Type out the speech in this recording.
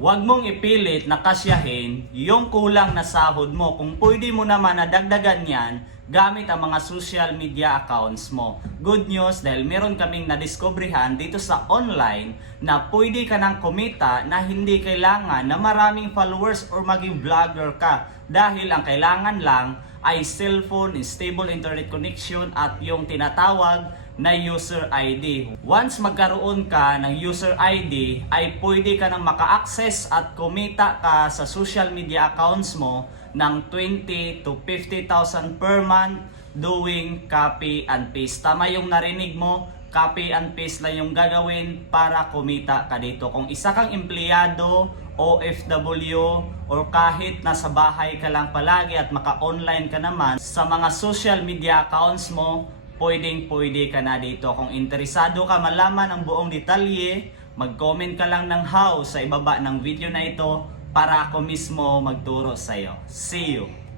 Huwag mong ipilit na kasyahin yung kulang na sahod mo. Kung pwede mo naman na dagdagan yan gamit ang mga social media accounts mo. Good news dahil meron kaming nadiskobrehan dito sa online na pwede ka nang kumita na hindi kailangan na maraming followers or maging vlogger ka. Dahil ang kailangan lang ay cellphone, stable internet connection at yung tinatawag na user ID. Once magkaroon ka ng user ID ay pwede ka nang maka-access at kumita ka sa social media accounts mo ng 20 to 50,000 per month doing copy and paste. Tama yung narinig mo, copy and paste lang yung gagawin para kumita ka dito. Kung isa kang empleyado, OFW, or kahit nasa bahay ka lang palagi at maka-online ka naman sa mga social media accounts mo, pwede ka na dito. Kung interesado ka malaman ang buong detalye, mag-comment ka lang ng how sa ibaba ng video na ito para ako mismo magturo sa iyo. See you!